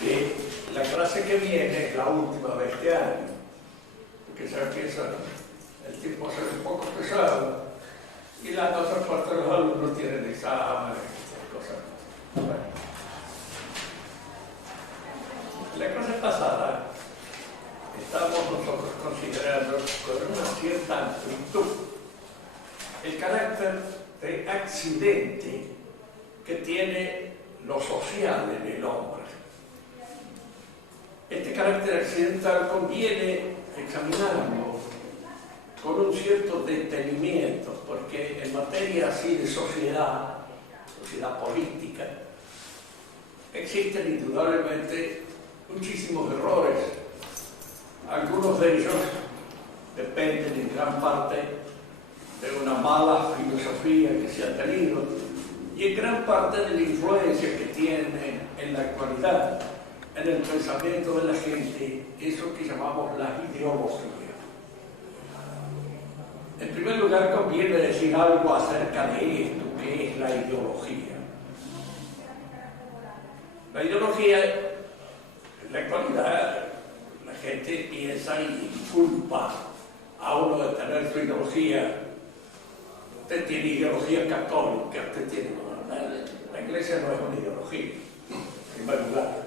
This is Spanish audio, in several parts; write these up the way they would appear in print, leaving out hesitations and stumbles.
que la clase que viene es la última de este año, porque ya empieza el tiempo a ser un poco pesado y la otra parte de los alumnos tienen exámenes y cosas. Bueno. La clase pasada estamos nosotros considerando con una cierta amplitud el carácter de accidente que tiene lo social en el hombre. Este carácter accidental conviene examinarlo con un cierto detenimiento, porque en materia así de sociedad política, existen indudablemente muchísimos errores. Algunos de ellos dependen en gran parte de una mala filosofía que se ha tenido y en gran parte de la influencia que tiene en la actualidad en el pensamiento de la gente, eso que llamamos la ideología. En primer lugar, conviene decir algo acerca de esto, que es la ideología. La ideología, en la actualidad, la gente piensa y culpa a uno de tener su ideología. Usted tiene ideología católica, usted tiene... La iglesia no es una ideología, en primer lugar.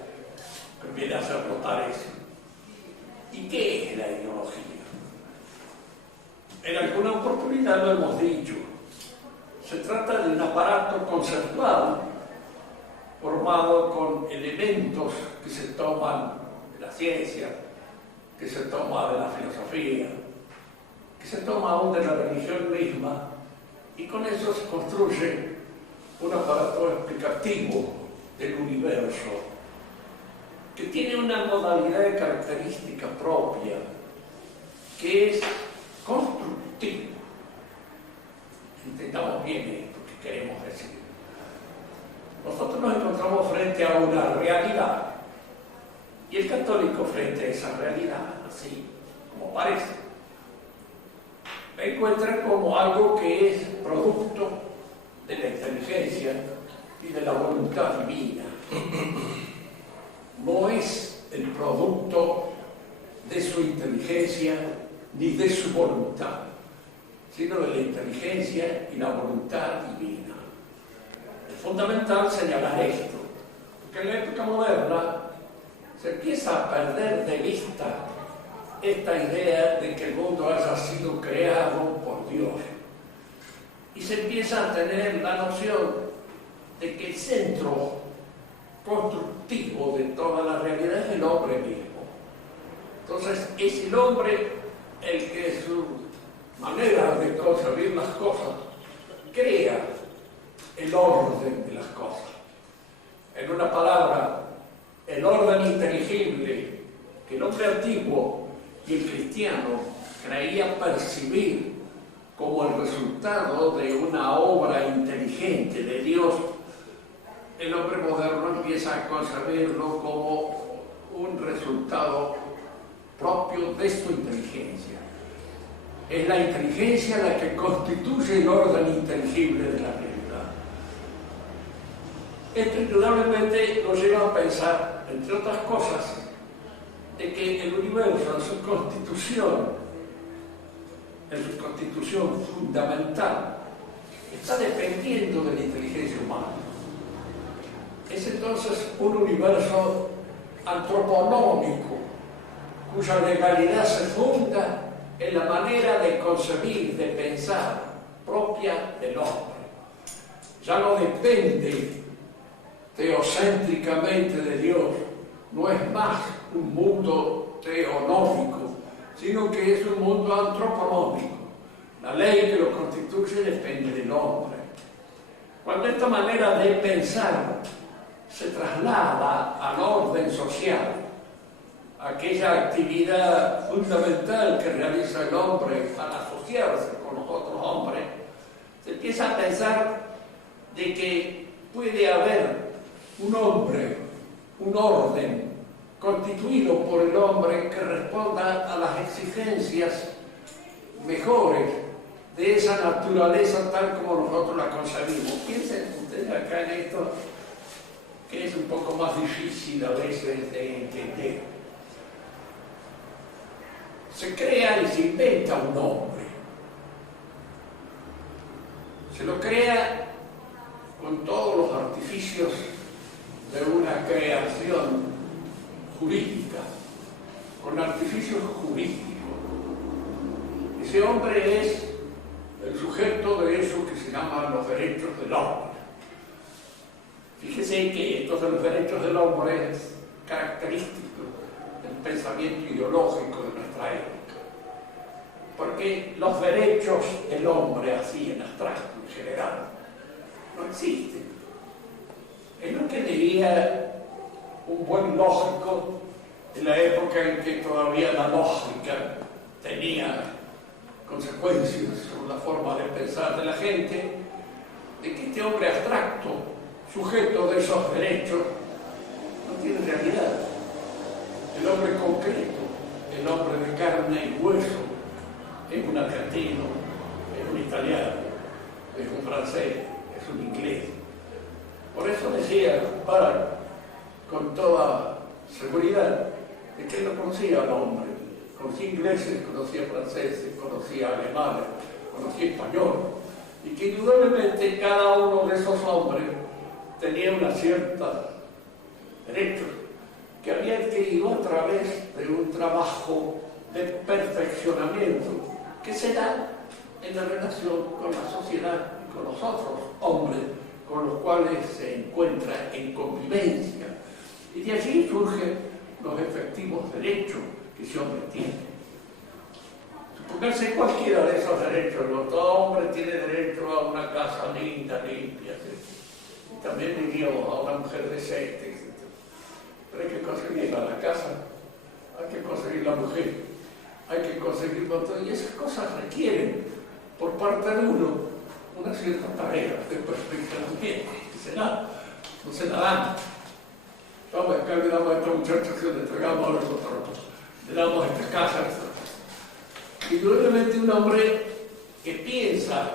Conviene hacer notar eso. ¿Y qué es la ideología? En alguna oportunidad lo hemos dicho. Se trata de un aparato conceptual formado con elementos que se toman de la ciencia, que se toma de la filosofía, que se toma aún de la religión misma, y con eso se construye un aparato explicativo del universo que tiene una modalidad de característica propia, que es constructivo. Entendamos bien esto que queremos decir. Nosotros nos encontramos frente a una realidad y el católico frente a esa realidad, así como parece, la encuentra como algo que es producto de la inteligencia y de la voluntad divina. No es el producto de su inteligencia ni de su voluntad, sino de la inteligencia y la voluntad divina. Es fundamental señalar esto, porque en la época moderna se empieza a perder de vista esta idea de que el mundo haya sido creado por Dios. Y se empieza a tener la noción de que el centro constructivo de toda la realidad es el hombre mismo. Entonces es el hombre el que su manera de concebir las cosas crea el orden de las cosas. En una palabra, el orden inteligible que el hombre antiguo y el cristiano creía percibir como el resultado de una obra inteligente de Dios, el hombre moderno empieza a concebirlo como un resultado propio de su inteligencia. Es la inteligencia la que constituye el orden inteligible de la realidad. Esto indudablemente nos lleva a pensar, entre otras cosas, de que el universo en su constitución fundamental, está dependiendo de la inteligencia humana. Es entonces un universo antropológico, cuya legalidad se funda en la manera de concebir, de pensar, propia del hombre. Ya no depende teocéntricamente de Dios, no es más un mundo teonómico, sino que es un mundo antropológico. La ley que lo constituye depende del hombre. Cuando esta manera de pensar se traslada al orden social, aquella actividad fundamental que realiza el hombre para asociarse con los otros hombres, se empieza a pensar de que puede haber un hombre, un orden constituido por el hombre que responda a las exigencias mejores de esa naturaleza tal como nosotros la concebimos. Piensen ustedes acá en esto que es un poco más difícil a veces de entender. Se crea y se inventa un hombre. Se lo crea con todos los artificios de una creación jurídica, con artificios jurídicos. Ese hombre es el sujeto de eso que se llaman los derechos del hombre. Fíjese que esto de los derechos del hombre es característico del pensamiento ideológico de nuestra época, porque los derechos del hombre así en abstracto, en general, no existen. Es lo que diría un buen lógico en la época en que todavía la lógica tenía consecuencias sobre la forma de pensar de la gente, de que este hombre abstracto, sujeto de esos derechos, no tiene realidad. El hombre concreto, el hombre de carne y hueso, es un argentino, es un italiano, es un francés, es un inglés. Por eso decía para con toda seguridad de que él no conocía al hombre. Conocía ingleses, conocía franceses, conocía alemanes, conocía español, y que indudablemente cada uno de esos hombres tenía una cierta derechos que había adquirido a través de un trabajo de perfeccionamiento que se da en la relación con la sociedad y con los otros hombres con los cuales se encuentra en convivencia. Y de allí surgen los efectivos derechos que ese hombre tiene. Supóngase cualquiera de esos derechos, ¿no? Todo hombre tiene derecho a una casa linda, limpia, ¿sí? Y también diríamos a una mujer decente, etc. Pero hay que conseguir la casa, hay que conseguir la mujer, hay que conseguir todo, y esas cosas requieren por parte de uno una cierta tarea de perfeccionamiento, no se la dan. Vamos, acá le damos a estos muchachos que le entregamos a nosotros, le damos a estas casas. Indudablemente un hombre que piensa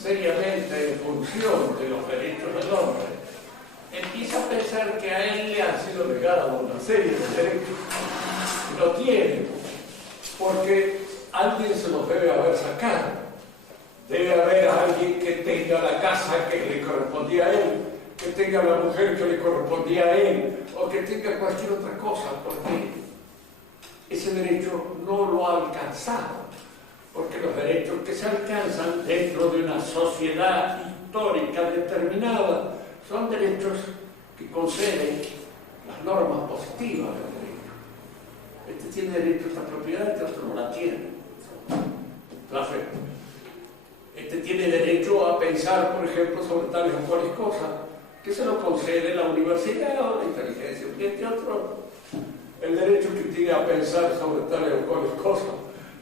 seriamente en función de los derechos del hombre, empieza a pensar que a él le han sido legados una serie de derechos que no tiene, porque alguien se los debe haber sacado. Debe haber alguien que tenga la casa que le correspondía a él, que tenga la mujer que le correspondía a él, o que tenga cualquier otra cosa, porque ese derecho no lo ha alcanzado, porque los derechos que se alcanzan dentro de una sociedad histórica determinada son derechos que conceden las normas positivas del derecho. Este tiene derecho a esta propiedad, este otro no la tiene. Entonces, este tiene derecho a pensar, por ejemplo, sobre tales o cuales cosas, que se lo concede la universidad o la inteligencia. Y este otro, el derecho que tiene a pensar sobre tales o cuales cosas,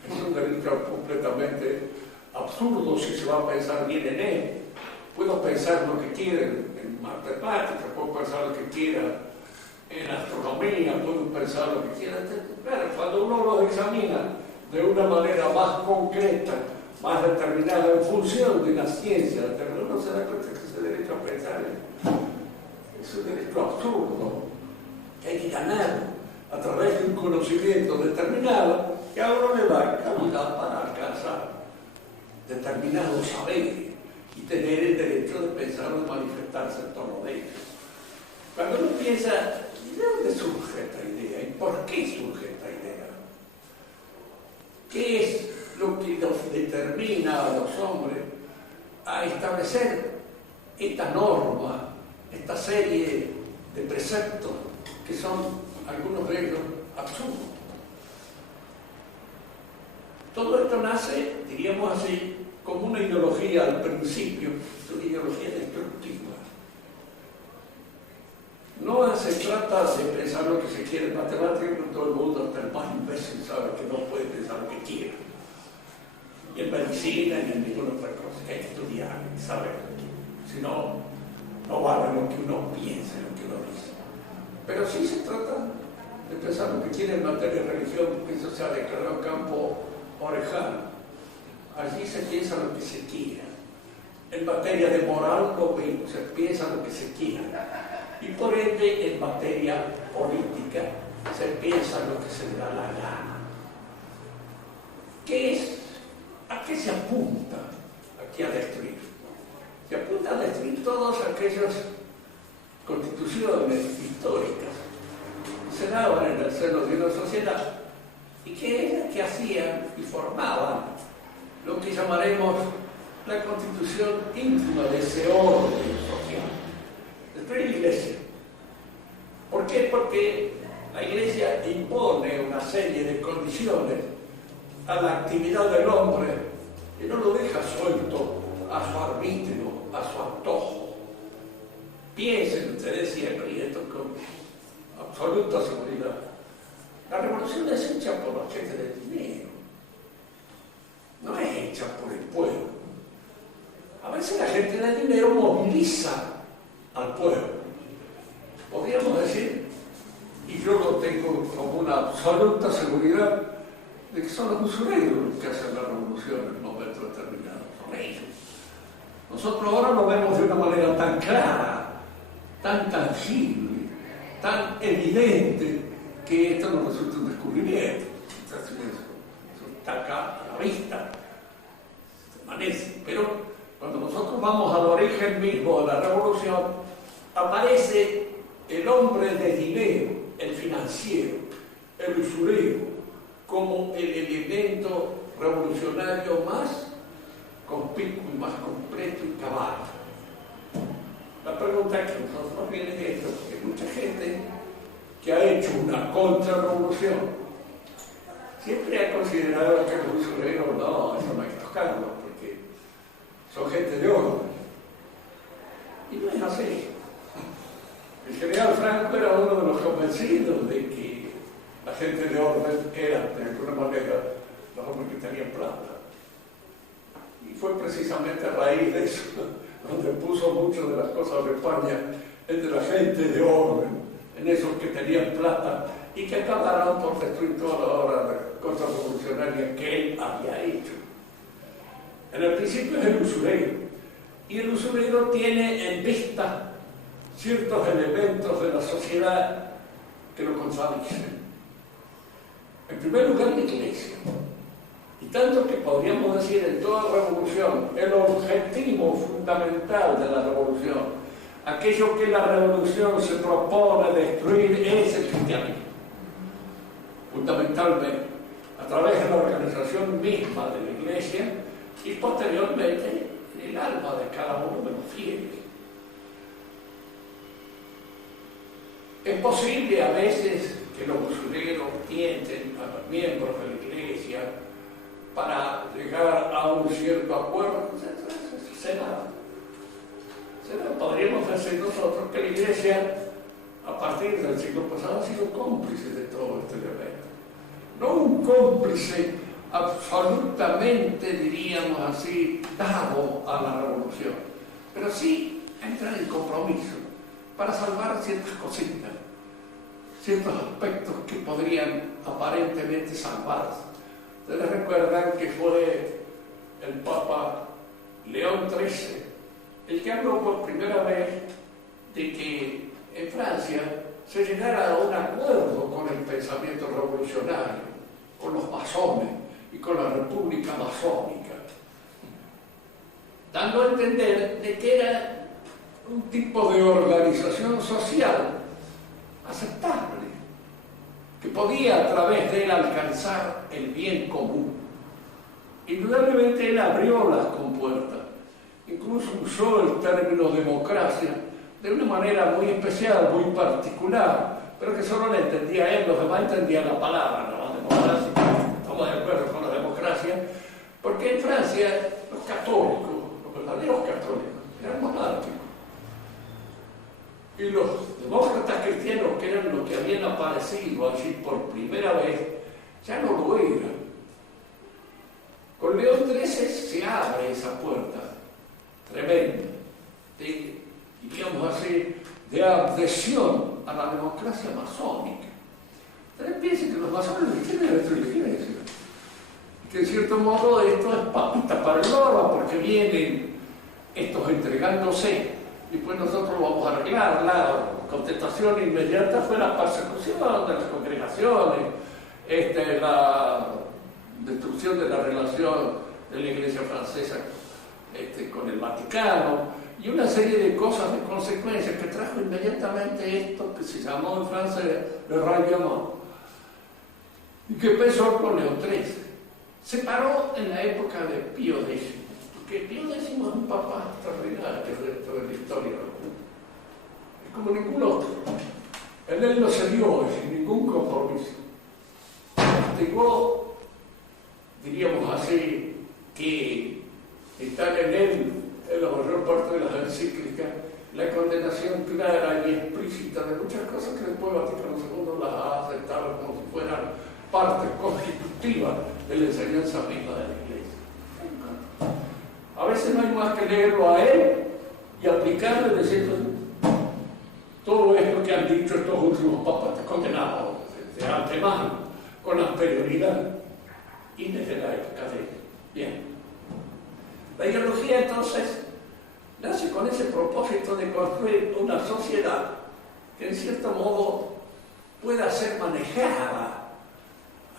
es un derecho completamente absurdo si se va a pensar bien en él. Puedo pensar lo que quiera en matemáticas, puedo pensar lo que quiera en astronomía, puedo pensar lo que quiera. Claro, cuando uno lo examina de una manera más concreta, más determinada en función de una ciencia, pero uno se da cuenta que ese derecho a pensar es un derecho absurdo, que hay que ganar a través de un conocimiento determinado que a uno le da calidad para alcanzar determinados saberes y tener el derecho de pensar o de manifestarse en torno de ellos. Cuando uno piensa, ¿de dónde surge esta idea? ¿Y por qué surge esta idea? ¿Qué es lo que nos determina a los hombres a establecer esta norma, esta serie de preceptos que son algunos de ellos absurdos? Todo esto nace, diríamos así, como una ideología al principio, una ideología destructiva. No se trata de pensar lo que se quiere en matemáticas, porque todo el mundo, hasta el más imbécil, sabe que no puede pensar lo que quiere. Y en medicina y en ninguna otra cosa, que hay que estudiar y saber. Si no, no vale lo que uno piensa, lo que uno dice. Pero sí se trata de pensar lo que quiere en materia de religión, porque eso se ha declarado campo orejano. Allí se piensa lo que se quiera. En materia de moral, lo mismo, se piensa lo que se quiera. y por ende en materia política se piensa lo que se le da la gana. ¿Qué es? ¿A qué se apunta aquí a destruir? Se apunta a destruir todas aquellas constituciones históricas que se daban en el seno de una sociedad y que hacían y formaban lo que llamaremos la constitución íntima de ese orden social. Destruir la Iglesia. ¿Por qué? Porque la Iglesia impone una serie de condiciones a la actividad del hombre y no lo deja suelto a su arbitrio, a su antojo. Piensen ustedes siempre, y esto con absoluta seguridad, la revolución es hecha por la gente del dinero, no es hecha por el pueblo. A veces la gente del dinero moviliza al pueblo. Podríamos decir, y yo lo tengo como una absoluta seguridad, de que son los usureros los que hacen la revolución en un momento determinado, son ellos. Nosotros ahora lo vemos de una manera tan clara, tan tangible, tan evidente, que esto nos resulta un descubrimiento. Eso está acá a la vista, permanece. Pero cuando nosotros vamos al origen mismo de la revolución, aparece el hombre de dinero, el financiero, el usurero, como el elemento revolucionario más conspicuo y más completo y cabal. La pregunta que nosotros viene es esto, porque mucha gente que ha hecho una contrarrevolución siempre ha considerado que los usureros, no, eso no hay que tocarlo, porque son gente de orden. Y no es así. El general Franco era uno de los convencidos de que la gente de orden era, de alguna manera, los hombres que tenían plata. Y fue precisamente a raíz de eso donde puso muchas de las cosas de España entre la gente de orden, en esos que tenían plata y que acabaron por destruir toda la obra contrarrevolucionaria que él había hecho. En el principio es el usurero, y el usurero tiene en vista ciertos elementos de la sociedad que lo contradicen. En primer lugar, la Iglesia. Y tanto que podríamos decir en toda revolución, el objetivo fundamental de la revolución, aquello que la revolución se propone destruir, es el cristianismo. Fundamentalmente, a través de la organización misma de la Iglesia y posteriormente el alma de cada uno de los fieles. Es posible a veces que los usureros tienten a los miembros de la Iglesia para llegar a un cierto acuerdo. Será. Podríamos decir nosotros que la Iglesia, a partir del siglo pasado, ha sido cómplice de todo este evento. No un cómplice absolutamente, diríamos así, dado a la revolución, pero sí entra en compromiso para salvar ciertas cositas, ciertos aspectos que podrían aparentemente salvarse. Ustedes recuerdan que fue el Papa León XIII el que habló por primera vez de que en Francia se llegara a un acuerdo con el pensamiento revolucionario, con los masones y con la República Masónica, dando a entender de que era un tipo de organización social aceptable, que podía a través de él alcanzar el bien común. Indudablemente él abrió las compuertas, incluso usó el término democracia de una manera muy especial, muy particular, pero que solo le entendía él, los demás entendían la palabra, ¿no? Democracia, estamos de acuerdo con la democracia, porque en Francia los católicos, los verdaderos católicos, eran monárquicos. Y los demócratas cristianos, que eran los que habían aparecido allí por primera vez, ya no lo eran. Con León XIII se abre esa puerta tremenda, diríamos así, de adhesión a la democracia masónica. Ustedes piensen que los masones quieren destruir la Iglesia. Y que en cierto modo esto es papita para el loro, porque vienen estos entregándose, y pues nosotros vamos a arreglarla, contestación inmediata fue la persecución de las congregaciones, la destrucción de la relación de la Iglesia francesa con el Vaticano y una serie de cosas, de consecuencias que trajo inmediatamente esto que se llamó en Francia le ralliement y que empezó con León XIII. Se paró en la época de Pío X, porque Pío X es un papa extraordinario dentro de la historia, es como ningún otro. Él no se dio sin ningún compromiso. Llegó, diríamos así, que están en él, en la mayor parte de las encíclicas, la condenación clara y explícita de muchas cosas que después Vaticano II las ha aceptado como si fueran parte constitutiva de la enseñanza misma de la Iglesia. A veces no hay más que leerlo a él y aplicarle diciendo todo esto que han dicho estos últimos papas condenados de antemano, con anterioridad y desde la época de él. Bien. La ideología entonces nace con ese propósito de construir una sociedad que en cierto modo pueda ser manejada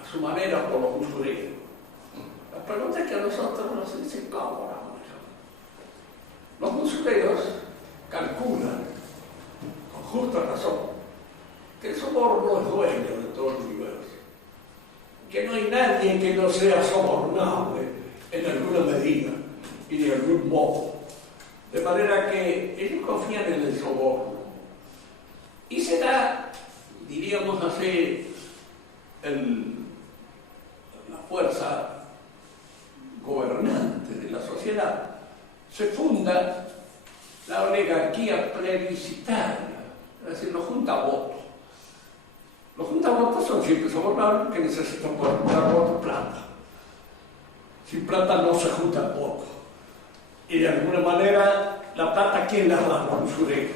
a su manera por los usureros. La pregunta es que a nosotros nos dicen cómo la manejamos. Los usureros calculan, con justa razón, que el soborno es dueño de todo el universo, que no hay nadie que no sea sobornable en alguna medida y de algún modo. De manera que ellos confían en el soborno. Y será, diríamos así, la fuerza gobernante de la sociedad. Se funda la oligarquía plebiscitaria, es decir, los juntavotos. Los juntavotos son siempre sobornables porque necesitan por juntar votos plata. Sin plata no se juntan votos. Y de alguna manera, la plata, ¿quién la da? Los usureros.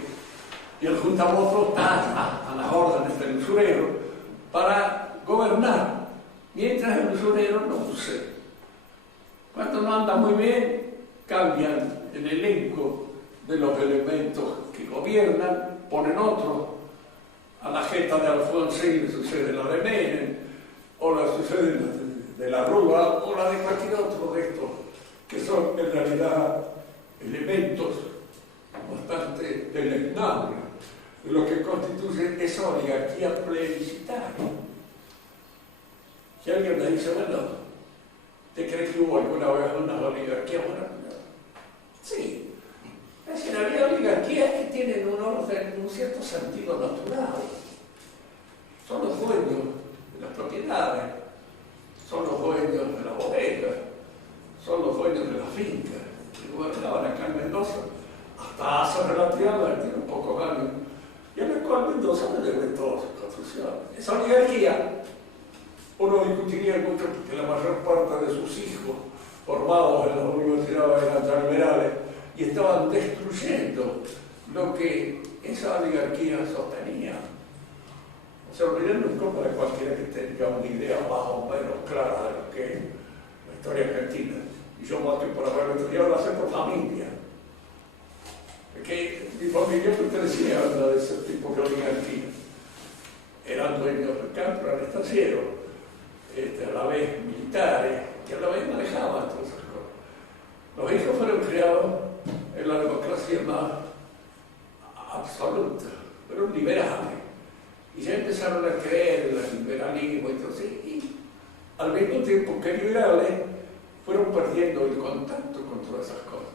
Y el juntavotos está a las órdenes del usurero para gobernar, mientras el usurero no usura. Cuando no anda muy bien, cambian el elenco de los elementos que gobiernan, ponen otros. A la jeta de Alfonsín le sucede la de Menem, o la sucede de la Rúa, o la de cualquier otro de estos, que son en realidad elementos bastante deleznables de lo que constituye esa oligarquía plebiscitaria. Si alguien me dice, bueno, ¿te crees que hubo alguna vez una oligarquía? Bueno, sí. Es decir, había oligarquías que tienen un orden, un cierto sentido natural. Son los dueños de las propiedades, son los dueños de la bodega, son los dueños de la finca, que gobernaban acá en Mendoza, hasta hace relativamente un pocos años, y a la cual Mendoza le debe toda su construcción. Esa oligarquía, uno discutiría mucho porque la mayor parte de sus hijos formados en las universidades eran ya liberales y estaban destruyendo lo que esa oligarquía sostenía. O sea, olvidando en contra de cualquiera que tenga una idea más o menos clara de lo que es la historia argentina. Y yo más que por haberlo estudiado, lo hace por familia. Porque mi familia pertenecía a una de ese tipo de oligarquía. Eran dueños del campo, eran estancieros, a la vez militares, que a la vez manejaban todas esas cosas. Los hijos fueron criados en la democracia más absoluta, fueron liberales. Y ya empezaron a creer en el liberalismo y todo así. Y al mismo tiempo que liberales, fueron perdiendo el contacto con todas esas cosas.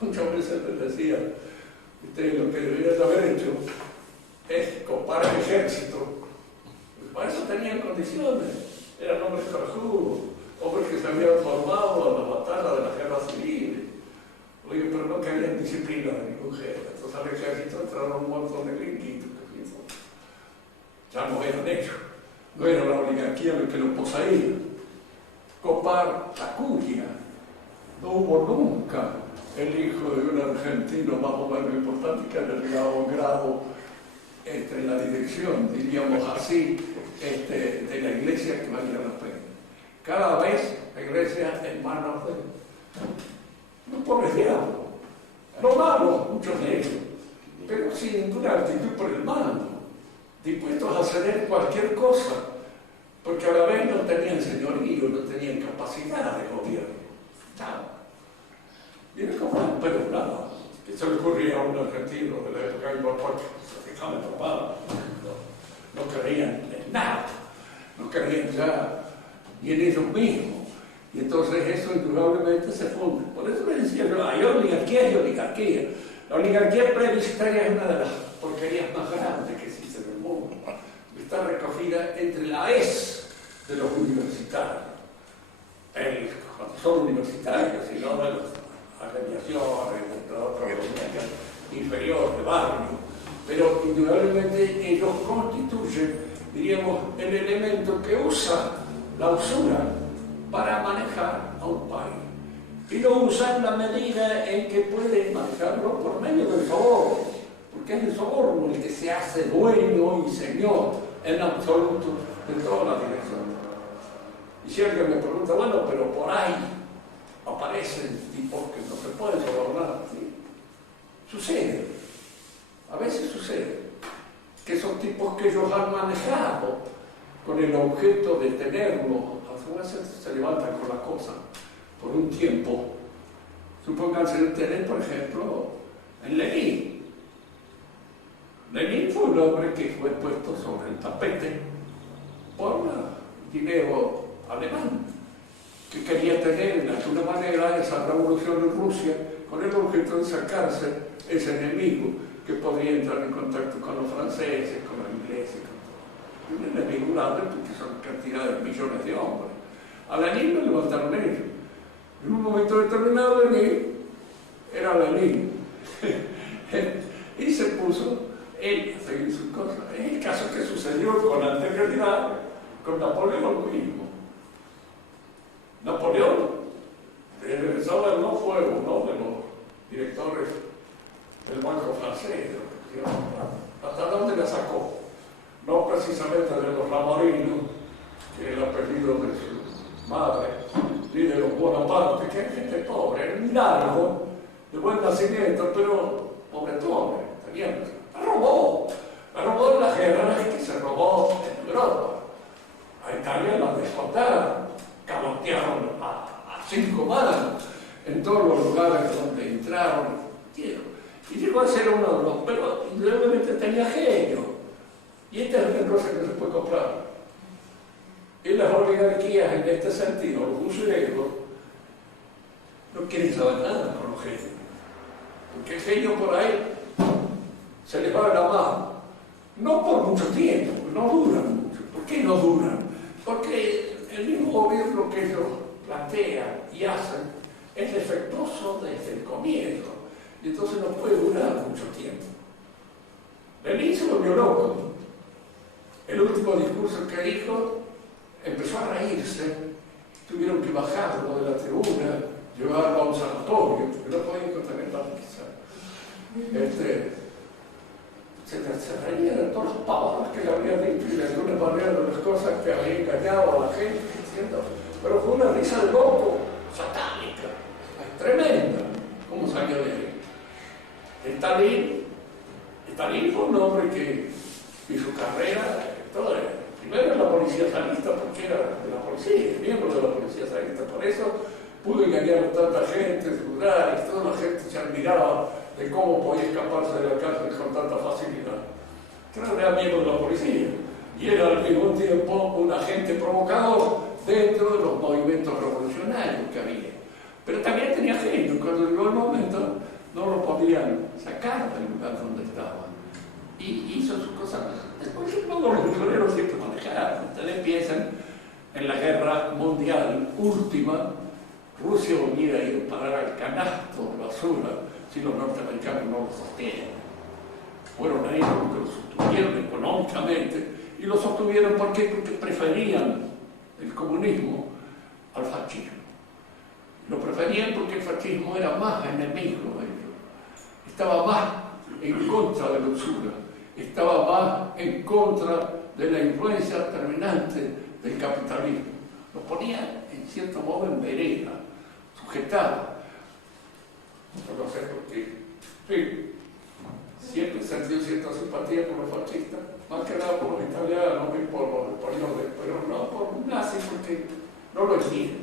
Muchas veces les decía, ustedes lo que deberían haber hecho es copar el ejército. Para eso tenían condiciones. Eran hombres corajudos, hombres que se habían formado en la batalla de la guerra civil. Oye, pero no querían disciplina de ningún género. Entonces al ejército entraron un montón de gringuitos que ya no eran ellos, no era la oligarquía lo que los poseía. Copar la curia. No hubo nunca el hijo de un argentino más o menos importante que haya llegado a un grado en la dirección, diríamos así, de la iglesia que valía la pena. Cada vez la iglesia en manos de los pobres diablos, los malos, muchos de ellos, pero sin ninguna actitud por el mando, dispuestos a ceder cualquier cosa, porque a la vez no tenían señorío, no tenían capacidad de gobierno. Mira cómo, pero nada, que se le ocurría a un argentino de la época de no creían en nada, no creían ya ni en ellos mismos. Y entonces eso indudablemente se funde. Por eso me decía yo, hay oligarquía y oligarquía. La oligarquía plebiscitaria es una de las porquerías más grandes que existen en el mundo. Está recogida entre la ES de los universitarios. Cuando son universitarios, y no de las agremiaciones, de otra inferior, de barrio. Pero indudablemente ellos constituyen, diríamos, el elemento que usa la usura para manejar a un país. Y lo usan en la medida en que pueden manejarlo por medio del soborno, porque es el soborno el que se hace dueño y señor en absoluto de toda la dirección. Y si alguien me pregunta, bueno, pero por ahí aparecen tipos que no se pueden sobornar, ¿sí? Sucede, a veces sucede, que son tipos que ellos han manejado con el objeto de tenerlo. A veces se levantan con la cosa por un tiempo. Supónganse ustedes, por ejemplo, en Lenin. Lenin fue un hombre que fue puesto sobre el tapete por dinero alemán, que quería tener de alguna manera esa revolución en Rusia con el objeto de sacarse ese enemigo que podría entrar en contacto con los franceses, con los ingleses, con todo. Un enemigo grande porque son cantidades, millones de hombres. A Lenin lo levantaron ellos. En un momento determinado Lenin era Lenin. Y se puso él a seguir sus cosas. Es el caso que sucedió con anterioridad con Napoleón mismo. Napoleón, Sauer no fue uno de los directores del Banco Francés. ¿Hasta dónde la sacó? No precisamente de los Lamorinos, que es el apellido de su madre, ni de los Bonaparte, que es gente pobre, era un largo, de buen nacimiento, pero pobre, la robó en la guerra que se robó en Europa. A Italia la descontaron, calotearon a 5 manos en todos los lugares donde entraron, y llegó a ser uno de los, pero indudablemente tenía genio, y esta es una cosa que se puede comprar. Y las oligarquías en este sentido, los usureros, no quieren saber nada con los genios, porque el genio por ahí se les va de la mano, no por mucho tiempo, no duran mucho. ¿Por qué no duran? Porque el mismo gobierno que ellos plantean y hacen es defectuoso desde el comienzo, y entonces no puede durar mucho tiempo. Lenin se volvió loco. El último discurso que dijo, empezó a reírse, tuvieron que bajarlo de la tribuna, llevarlo a un sanatorio, porque no podían contener la risa. Se reía de todas las pavadas que le había dicho y de alguna manera de las cosas que había engañado a la gente, diciendo, pero fue una risa de loco, satánica, tremenda. ¿Cómo salió de ahí? Stalin fue un hombre que hizo carrera, primero en la policía zarista, porque era de la policía, miembro de la policía zarista, por eso pudo engañar a tanta gente, durar, y toda la gente se admiraba de cómo podía escaparse de la cárcel con tanta facilidad. Claro, era miembro de la policía y era al mismo tiempo un agente provocador dentro de los movimientos revolucionarios que había. Pero también tenía genio, cuando llegó el momento no lo podían sacar del lugar donde estaba. Y hizo sus cosas. Después todos los usureros siempre manejaron. Ustedes piensan en la guerra mundial última, Rusia hubiera ido a parar al canasto de basura si los norteamericanos no lo sostienen. Fueron ellos los que lo sostuvieron económicamente, y lo sostuvieron porque preferían el comunismo al fascismo. Lo preferían porque el fascismo era más enemigo de ellos, estaba más en contra de la usura, estaba más en contra de la influencia terminante del capitalismo. Lo ponía en cierto modo en vereda, sujetado. No sé por qué. Sí. siempre he sentido cierta simpatía por los fascistas, más que nada por los italianos y por los españoles, pero no por nazis porque no lo entiendo.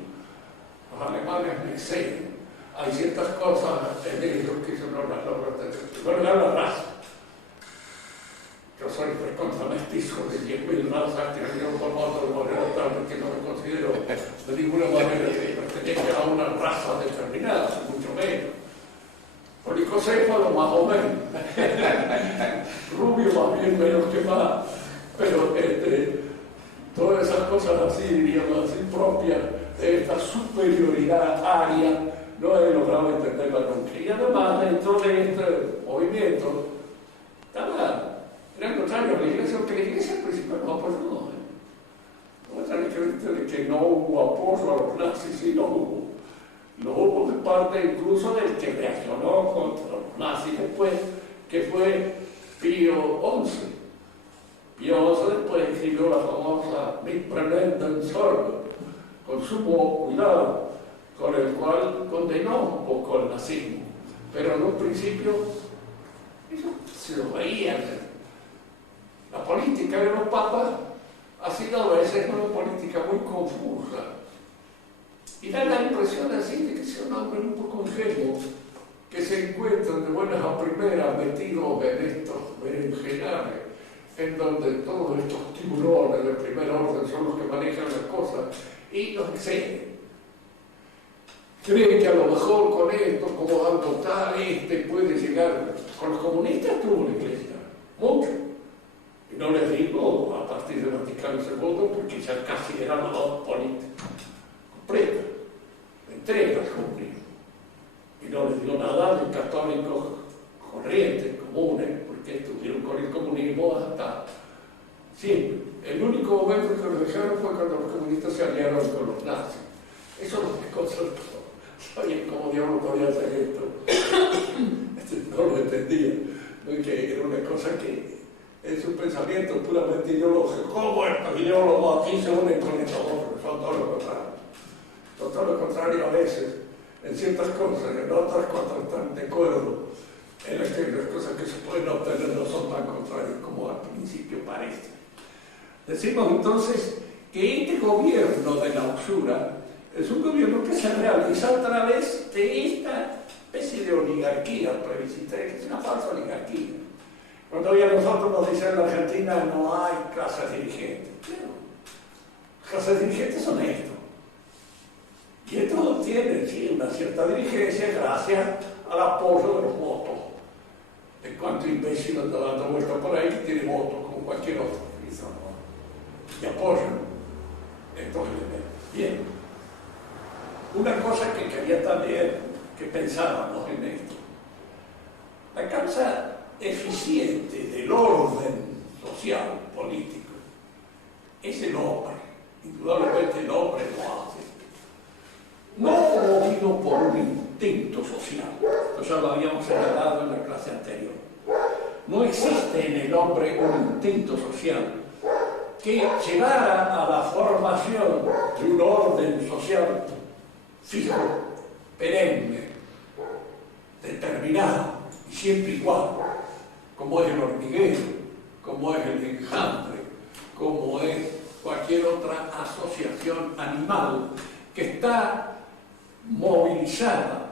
Los alemanes me exceden. Hay ciertas cosas en ellos que yo no las logro entender. Bueno, la raza. Yo soy contra mestizo de 10.000 razas que han ido formando de manera tal que no me considero de ninguna manera que pertenezca a una raza determinada, mucho menos. Policocéfalo más o menos. Rubio más bien menos que más. Pero todas esas cosas así, diríamos así, propias de esta superioridad aria, no he logrado entenderla nunca. Y además, dentro de este movimiento, era contrario a la Iglesia, porque la Iglesia al principio no apoyó. No es diferente de que no hubo apoyo a los nazis, sí lo hubo. Lo hubo de parte incluso del que reaccionó contra los nazis después, que fue Pío XI. Pío XI después escribió la famosa Mit brennenden Sorge, con sumo cuidado, con el cual condenó un poco el nazismo. Pero en un principio, eso se lo veía. La política de los papas ha sido a veces una política muy confusa. Y da la impresión así de que sea un hombre un poco ingenuo, que se encuentran de buenas a primeras metidos en estos berenjenales, en donde todos estos tiburones de primer orden son los que manejan las cosas y los exceden. Creen que a lo mejor con esto, como dando tal, puede llegar. Con los comunistas tuvo la Iglesia, mucho. Y no les digo a partir del Vaticano II, porque ya casi era la voz política completa, entregas cumplidas. Y no les digo nada de católicos corrientes, comunes, porque estuvieron con el comunismo hasta siempre. El único momento que lo dejaron fue cuando los comunistas se aliaron con los nazis. Eso no me consoló. Oye, ¿cómo diablos podía hacer esto? No lo entendía. Que era una cosa que es un pensamiento puramente ideológico. ¿Cómo estos ideólogos aquí se unen con estos otros? Son todo lo contrario. Son todo lo contrario a veces, en ciertas cosas, en otras cuando están de acuerdo, en las que las cosas que se pueden obtener no son tan contrarias como al principio parece. Decimos entonces que este gobierno de la usura es un gobierno que se realiza a través de esta especie de oligarquía plebiscitaria, que es una falsa oligarquía. Cuando hoy a nosotros nos dicen en la Argentina no hay clases dirigentes. Claro, las clases dirigentes son estos. Y estos obtienen, sí, una cierta dirigencia gracias al apoyo de los votos. De cuánto imbécil anda dando vueltas por ahí que tiene votos como cualquier otro. Y apoyan estos elementos. Bien. Una cosa que quería también que pensáramos en esto. La causa eficiente del orden social, político, es el hombre. Indudablemente el hombre lo hace. No movido por un intento social. Esto ya lo habíamos señalado en la clase anterior. No existe en el hombre un intento social que llevara a la formación de un orden social fijo, perenne, determinado y siempre igual, como es el hormiguero, como es el enjambre, como es cualquier otra asociación animal que está movilizada,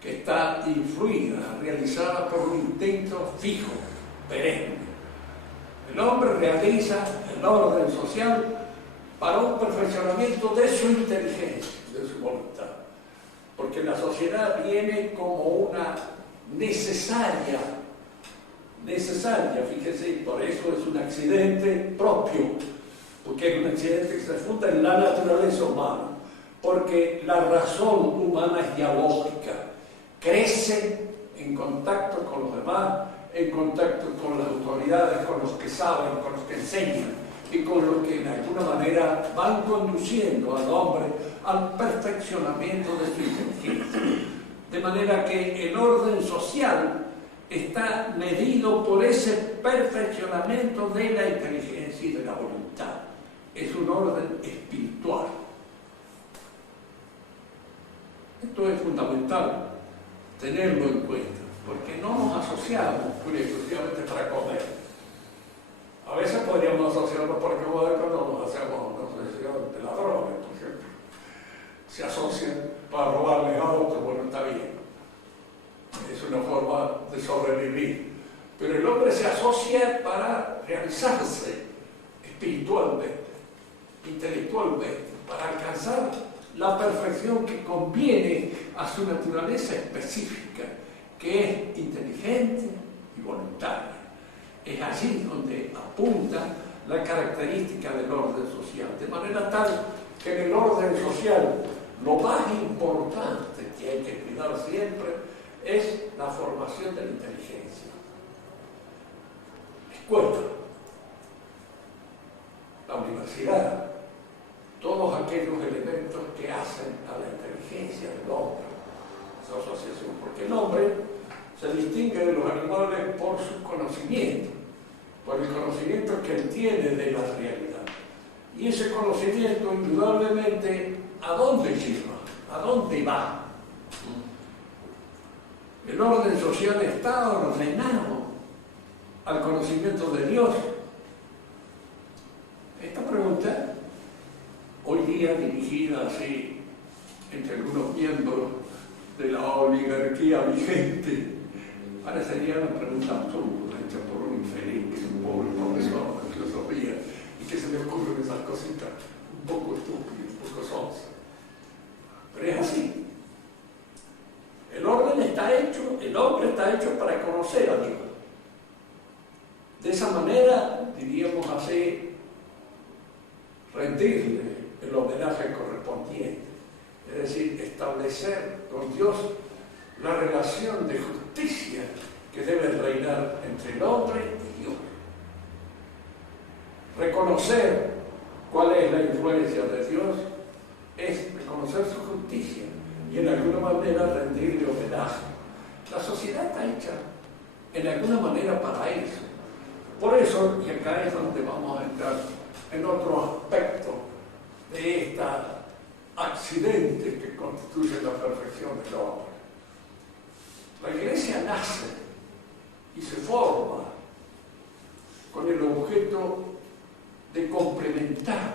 que está influida, realizada por un intento fijo, perenne. El hombre realiza el orden social para un perfeccionamiento de su inteligencia, de su voluntad. Porque la sociedad viene como una necesaria, fíjese, por eso es un accidente propio, porque es un accidente que se funda en la naturaleza humana, porque la razón humana es dialógica, crece en contacto con los demás, en contacto con las autoridades, con los que saben, con los que enseñan y con los que de alguna manera van conduciendo al hombre al perfeccionamiento de su inteligencia. De manera que el orden social está medido por ese perfeccionamiento de la inteligencia y de la voluntad. Es un orden espiritual. Esto es fundamental tenerlo en cuenta. porque no nos asociamos pura y exclusivamente para comer. A veces podríamos asociarnos para comer cuando nos hacemos de ladrones, por ejemplo. Se asocian para robarle a otros, bueno, está bien. Es una forma de sobrevivir. Pero el hombre se asocia para realizarse espiritualmente, intelectualmente, para alcanzar la perfección que conviene a su naturaleza específica, que es inteligente y voluntaria. Es allí donde apunta la característica del orden social, de manera tal que en el orden social lo más importante que hay que cuidar siempre es la formación de la inteligencia. Escuela, la universidad, todos aquellos elementos que hacen a la inteligencia del hombre, esa asociación, porque el hombre se distingue de los animales por su conocimiento, por el conocimiento que él tiene de la realidad. Y ese conocimiento, indudablemente, ¿a dónde lleva? ¿A dónde va? El orden social está ordenado al conocimiento de Dios. Esta pregunta, hoy día dirigida así entre algunos miembros de la oligarquía vigente, parecería una pregunta absurda, hecha por un infeliz, que es un pobre profesor de filosofía, y que se le ocurren esas cositas un poco estúpidas, un poco sonsas. Pero es así. El orden está hecho, el hombre está hecho para conocer a Dios. De esa manera, diríamos así, rendirle el homenaje correspondiente. Es decir, establecer con Dios la relación de justicia que debe reinar entre el hombre y Dios. Reconocer cuál es la influencia de Dios es reconocer su justicia y en alguna manera rendirle homenaje. La sociedad está hecha en alguna manera para eso. Por eso, y acá es donde vamos a entrar en otro aspecto de este accidente que constituye la perfección del hombre. La Iglesia nace y se forma con el objeto de complementar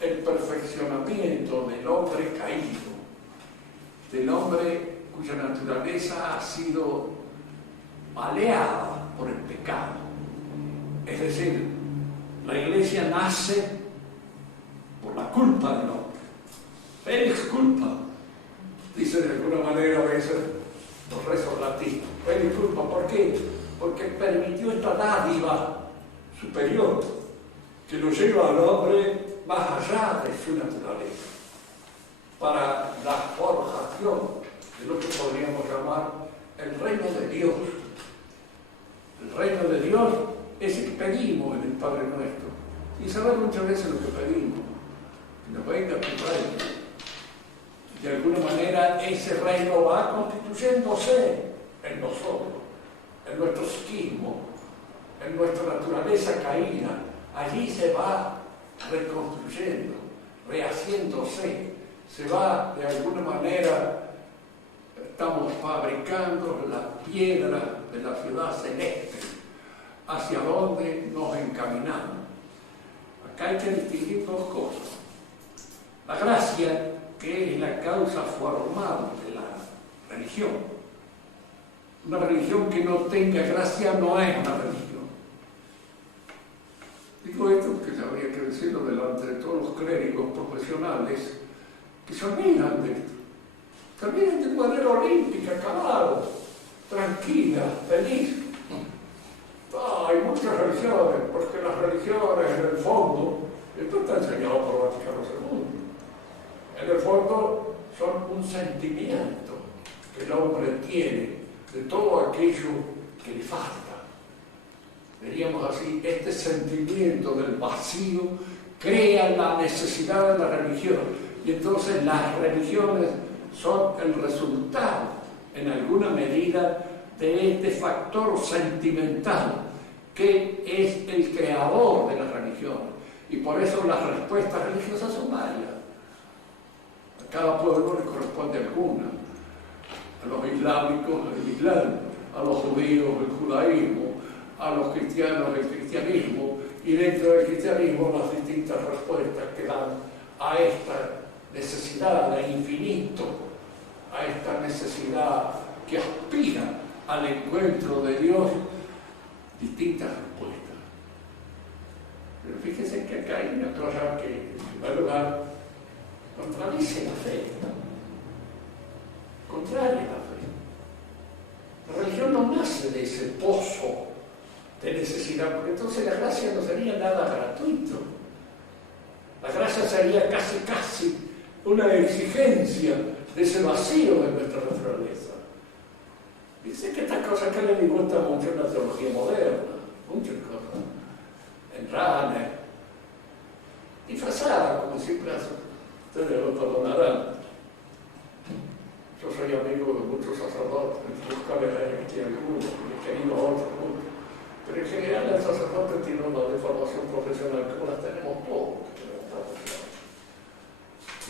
el perfeccionamiento del hombre caído, del hombre cuya naturaleza ha sido maleada por el pecado. Es decir, la Iglesia nace por la culpa del hombre. Félix culpa, dice de alguna manera a veces los rezos latinos. Félix culpa, ¿por qué? Porque permitió esta dádiva superior que lo lleva al hombre más allá de su naturaleza, para la forjación de lo que podríamos llamar el reino de Dios. El reino de Dios es el que pedimos en el Padre Nuestro. Y saber muchas veces lo que pedimos, que nos venga tu reino. De alguna manera ese reino va constituyéndose en nosotros, en nuestro psiquismo, en nuestra naturaleza caída. Allí se va reconstruyendo, rehaciéndose, se va de alguna manera, estamos fabricando la piedra de la ciudad celeste, hacia donde nos encaminamos. Acá hay que distinguir dos cosas. La gracia, que es la causa formal de la religión. Una religión que no tenga gracia no es una religión. Digo esto porque habría que decirlo delante de todos los clérigos profesionales que se olvidan de esto. Se olvidan de manera olímpica, acabado, tranquila, feliz. Hay muchas religiones, porque las religiones en el fondo, esto está enseñado por Vaticano II, en el fondo son un sentimiento que el hombre tiene de todo aquello que le falta. Diríamos así, este sentimiento del vacío crea la necesidad de la religión. Y entonces las religiones son el resultado, en alguna medida, de este factor sentimental que es el creador de las religiones. Y por eso las respuestas religiosas son varias. A cada pueblo le corresponde alguna. A los islámicos, el Islam. a los judíos el judaísmo, a los cristianos el cristianismo, y dentro del cristianismo las distintas respuestas que dan a esta necesidad de infinito, a esta necesidad que aspira al encuentro de Dios, distintas respuestas. Pero fíjense que acá hay una cosa que, en primer lugar, contradice la fe, contraria a la fe. La religión no nace de ese pozo de necesidad, porque entonces la gracia no sería nada gratuito. La gracia sería casi una exigencia de ese vacío de nuestra naturaleza. Dice que estas cosas que le gusta mucho en la teología moderna, muchas cosas, en Rahner, disfrazada, como siempre hacen, ustedes lo perdonarán. Yo soy amigo de muchos sacerdotes, los cuales hay algunos, he querido otros muchos. Pero en general el sacerdote tiene una deformación profesional, como las tenemos todos.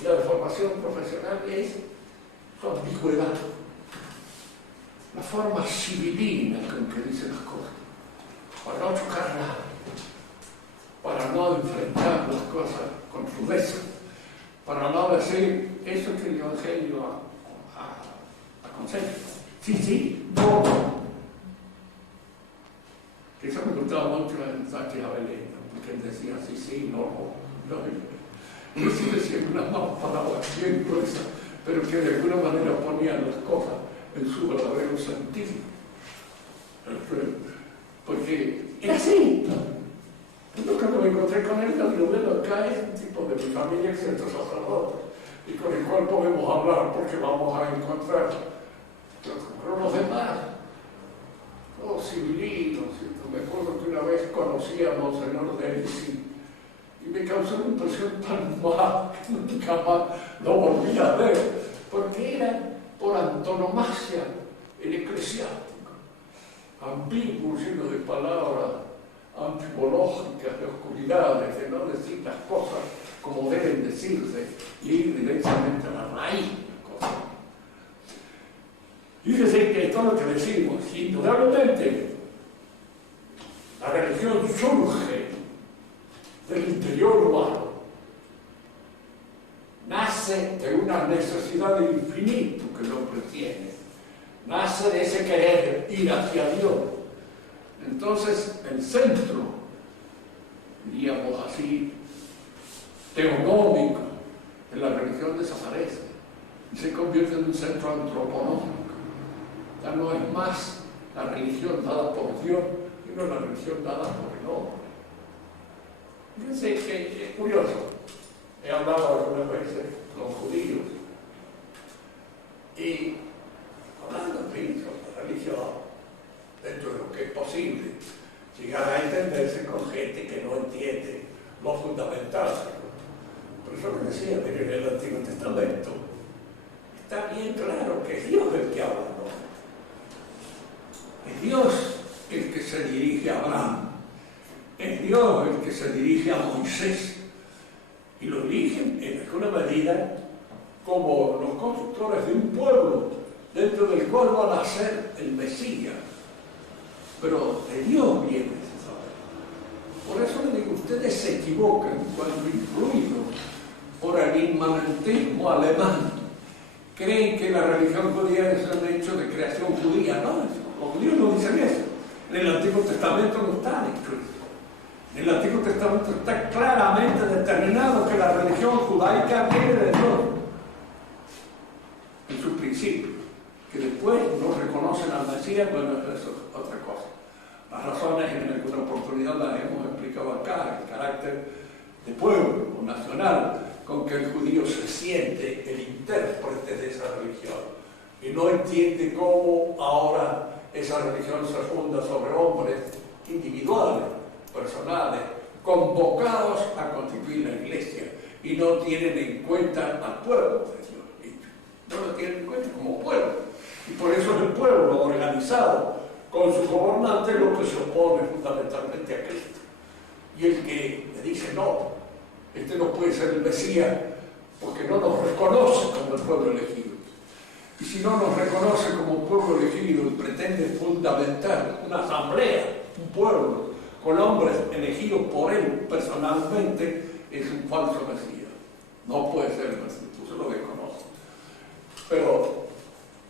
Y la deformación profesional es su ambigüedad, la forma civilina con que dicen las cosas, para no chocar nada, para no enfrentar las cosas con rudeza, para no decir eso que el Evangelio aconseja. Sí, no. Eso me gustaba mucho en Sánchez Avelino, porque él decía sí, no. Y sí decía unas más palabras bien gruesas, pero que de alguna manera ponían las cosas en su verdadero sentido. Porque era así. Yo cuando me encontré con él, lo bueno acá es un tipo de mi familia, excepto sacerdote, y con el cual podemos hablar porque vamos a encontrar. Pero los demás, todos civilinos, ¿cierto? Me acuerdo que una vez conocí a Monseñor Delisi y me causó una impresión tan mala que nunca más lo volví a ver, porque era por antonomasia el eclesiástico, ambiguo, lleno de palabras antropológicas, de oscuridades, de no decir las cosas como deben decirse y ir directamente a la raíz de las cosas. Fíjese que esto es lo que decimos, indudablemente la religión surge del interior humano, nace de una necesidad de infinito que el hombre tiene, nace de ese querer ir hacia Dios. Entonces el centro, diríamos así, teonómico de la religión desaparece y se convierte en un centro antropológico. Ya no es más la religión dada por Dios, sino la religión dada por el hombre. Fíjense que es curioso. He hablado algunas veces con judíos y hablando de la religión, dentro de lo que es posible, llegar a entenderse con gente que no entiende lo fundamental. Por eso lo decía, pero en el Antiguo Testamento está bien claro que es Dios el que habla, ¿no? Es Dios el que se dirige a Abraham, es Dios el que se dirige a Moisés, y lo dirigen en alguna medida como los constructores de un pueblo dentro del cual va a nacer el Mesías. Pero de Dios viene ese saber. Por eso le digo, ustedes se equivocan cuando, influidos por el inmanentismo alemán, creen que la religión judía es un hecho de creación judía. No, los judíos no dicen eso. En el Antiguo Testamento no está escrito. En el Antiguo Testamento está claramente determinado que la religión judaica viene de Dios en su principio. Que después no reconocen al Mesías, bueno, eso es otra cosa. Las razones en alguna oportunidad las hemos explicado acá, el carácter de pueblo o nacional con que el judío se siente el intérprete de esa religión y no entiende cómo ahora esa religión se funda sobre hombres individuales, personales, convocados a constituir la iglesia y no tienen en cuenta al pueblo de Dios. No lo tienen en cuenta como pueblo. Y por eso es el pueblo organizado con sus gobernantes lo que se opone fundamentalmente a Cristo. Y el que le dice, no, este no puede ser el Mesías porque no nos reconoce como el pueblo elegido. Y si no nos reconoce como un pueblo elegido y pretende fundamentar una asamblea, un pueblo, con hombres elegidos por él personalmente, es un falso Mesías. No puede ser Mesías, tú se lo desconoces. Pero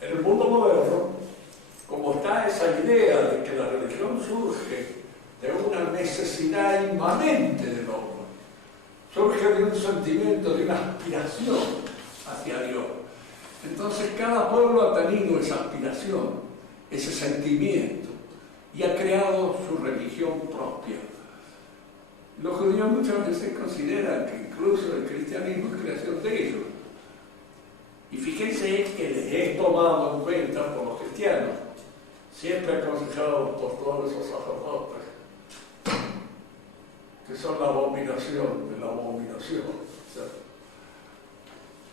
en el mundo moderno, como está esa idea de que la religión surge de una necesidad inmanente del hombre, surge de un sentimiento, de una aspiración hacia Dios. Entonces cada pueblo ha tenido esa aspiración, ese sentimiento, y ha creado su religión propia. Los judíos muchas veces consideran que incluso el cristianismo es creación de ellos. Y fíjense que les he tomado en cuenta por los cristianos, siempre aconsejados por todos esos sacerdotes, que son la abominación de la abominación, o sea,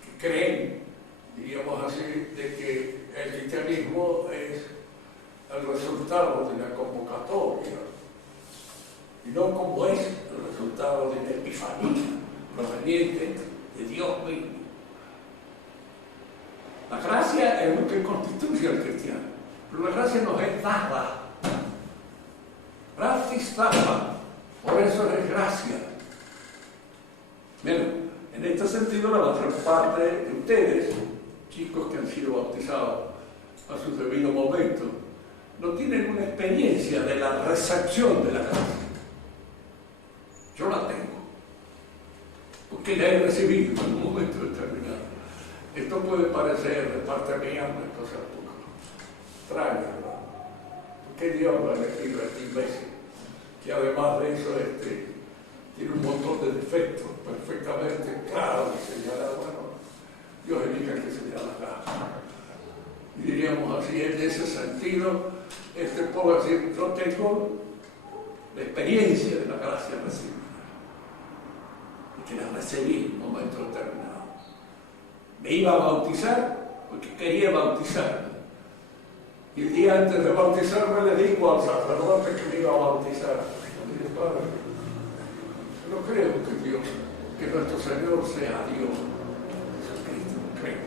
que creen, diríamos así, de que el cristianismo es el resultado de la convocatoria, y no como es el resultado de la epifanía proveniente de Dios mismo. La gracia es lo que constituye al cristiano, pero la gracia nos es dada. Gratis dada, por eso es gracia. Bien, en este sentido la mayor parte de ustedes, chicos que han sido bautizados a su debido momento, no tienen una experiencia de la recepción de la gracia. Yo la tengo, porque la he recibido en un momento determinado. Esto puede parecer de parte mía una cosa un poco extraña, ¿verdad? ¿Por qué Dios lo ha elegido a este imbécil? Que además de eso tiene un montón de defectos perfectamente claros y señalados. Bueno, Dios elige al que se le da la gana. Y diríamos así, en ese sentido, puedo decir, yo tengo la experiencia de la gracia recibida. Y que la recibí en un momento determinado. Me iba a bautizar porque quería bautizarme. Y el día antes de bautizarme le digo al sacerdote que me iba a bautizar. Le dije, Padre, no creo que nuestro Señor sea Dios. Jesucristo, no creo.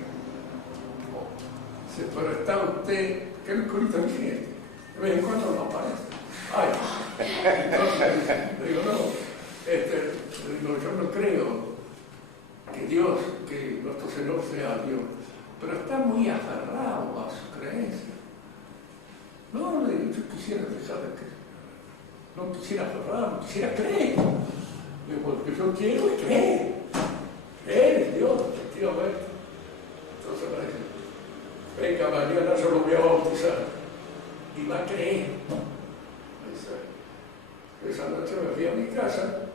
Dice, pero está usted, que es un inteligente. De vez en cuando no aparece. Ay, entonces, le digo, no, yo no creo que nuestro Señor sea Dios, pero está muy aferrado a su creencia. No, yo quisiera dejar de creer. No quisiera aferrar, quisiera creer. Lo que yo quiero es creer. Creer en Dios, efectivamente. Entonces me dice, venga, mañana yo lo voy a bautizar. Y va a creer. Esa noche me fui a mi casa,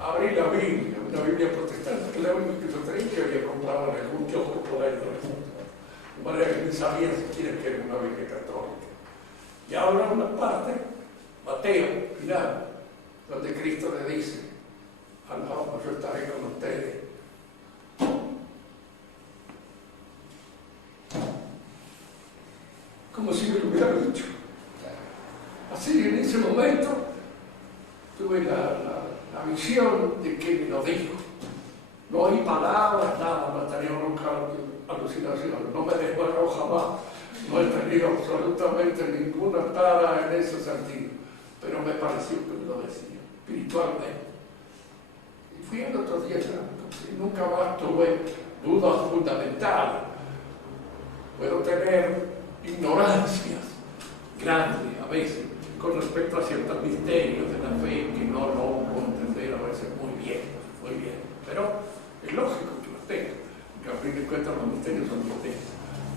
abrí la Biblia, una Biblia protestante, que la única que yo tenía, que había comprado en algún kiosco por ahí. De manera que ni sabía siquiera que era una Biblia católica. Y ahora una parte, Mateo, final, donde Cristo le dice, al alma yo estaré con ustedes. Como si me lo hubiera dicho. Así, en ese momento, tuve la visión de que me lo dijo. No oí palabras, nada, no he tenido nunca alucinación, no me desbarró jamás, no he tenido absolutamente ninguna tara en ese sentido, pero me pareció que me lo decía, espiritualmente. Y fui el otro día, nunca más tuve dudas fundamentales. Puedo tener ignorancias grandes a veces con respecto a ciertos misterios de la fe que no logro entender a veces muy bien, pero es lógico que los tenga, porque a fin de cuentas los misterios son misterios.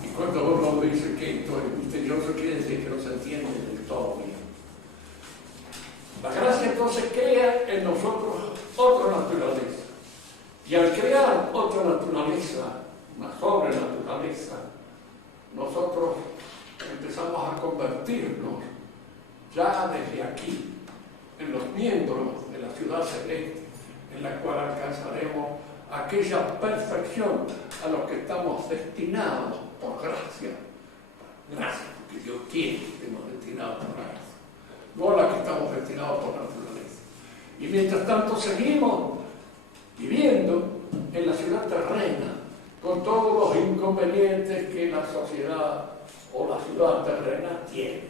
Y cuando uno dice que esto es misterioso, quiere decir que no se entiende del todo bien. La gracia entonces crea en nosotros otra naturaleza. Y al crear otra naturaleza, una sobrenaturaleza, nosotros empezamos a convertirnos ya desde aquí en los miembros de la ciudad celeste, en la cual alcanzaremos aquella perfección a la que estamos destinados por gracia. Gracias, porque Dios quiere que estemos destinados por gracia, no a la que estamos destinados por naturaleza. Y mientras tanto seguimos viviendo en la ciudad terrena, con todos los inconvenientes que la sociedad o la ciudad terrena tiene,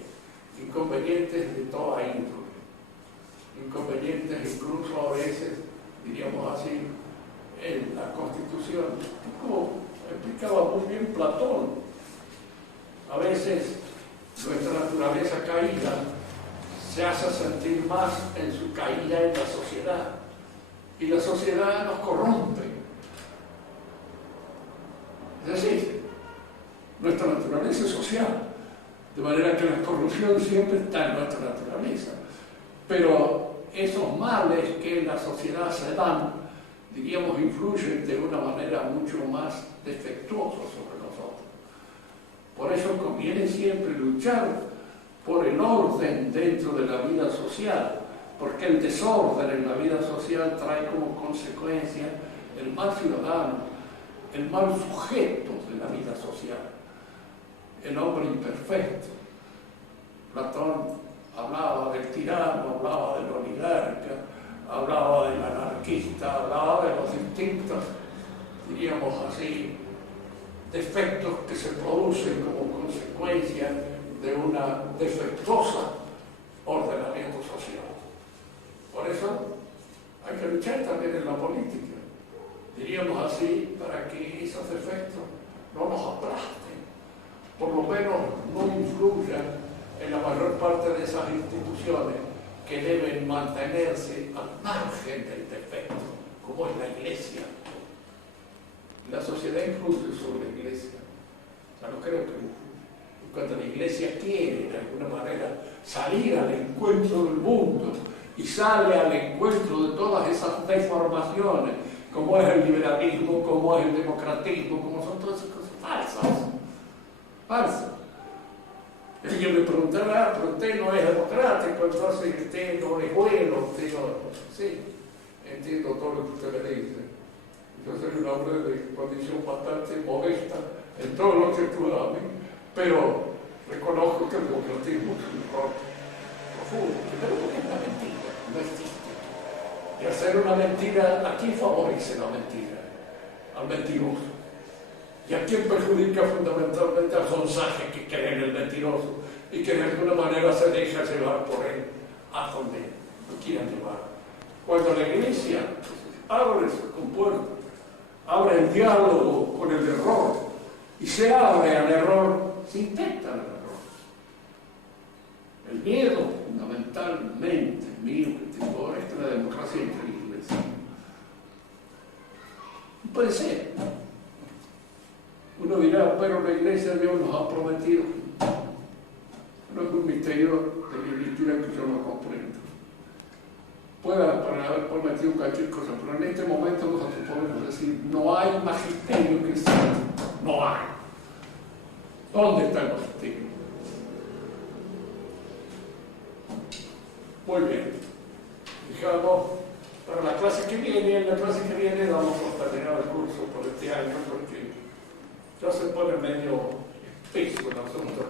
inconvenientes de toda índole, inconvenientes incluso a veces, diríamos así, en la Constitución, como explicaba muy bien Platón. A veces nuestra naturaleza caída se hace sentir más en su caída en la sociedad, y la sociedad nos corrompe. Es decir, nuestra naturaleza es social, de manera que la corrupción siempre está en nuestra naturaleza. Pero esos males que en la sociedad se dan, diríamos, influyen de una manera mucho más defectuosa sobre nosotros. Por eso conviene siempre luchar por el orden dentro de la vida social, porque el desorden en la vida social trae como consecuencia el mal ciudadano, el mal sujeto de la vida social, el hombre imperfecto. Platón hablaba del tirano, hablaba del oligarca, hablaba del anarquista, hablaba de los distintos, diríamos así, defectos que se producen como consecuencia de una defectuosa ordenamiento social. Por eso hay que luchar también en la política, diríamos así, para que esos defectos no nos aplasten, por lo menos no influyan en la mayor parte de esas instituciones que deben mantenerse al margen del defecto, como es la Iglesia. La sociedad influye sobre la Iglesia. O sea, no creo que influya. Cuando la Iglesia quiere, de alguna manera, salir al encuentro del mundo y sale al encuentro de todas esas deformaciones, como es el liberalismo, como es el democratismo, como son todas esas cosas falsas. Alguien me preguntará, pero usted no es democrático, entonces usted no es bueno, usted no... Sí, entiendo todo lo que usted me dice. Yo soy un hombre de condición bastante modesta en todo lo que tú hablas, pero reconozco que el democratismo es un error profundo, pero es una mentira, no existe. Y hacer una mentira, ¿a quién favorece la mentira? Al mentiroso. ¿Y a quién perjudica fundamentalmente al sonsaje que cree en el mentiroso y que de alguna manera se deja llevar por él a donde lo quieran llevar? Cuando la Iglesia abre sus compuertas, abre el diálogo con el error y se abre al error, se intenta el error. El miedo fundamentalmente mío que tengo es que la democracia entre la Iglesia. Puede ser. Uno dirá, pero la Iglesia de Dios nos ha prometido. No es un misterio de la Escritura que yo no comprendo. Puede haber prometido cualquier cosa, pero en este momento nosotros podemos decir, no hay magisterio cristiano. No hay. ¿Dónde está el magisterio? Muy bien. Fijamos, para la clase que viene, en la clase que viene vamos a terminar el curso por este año, porque ya se pone medio espeso el asunto.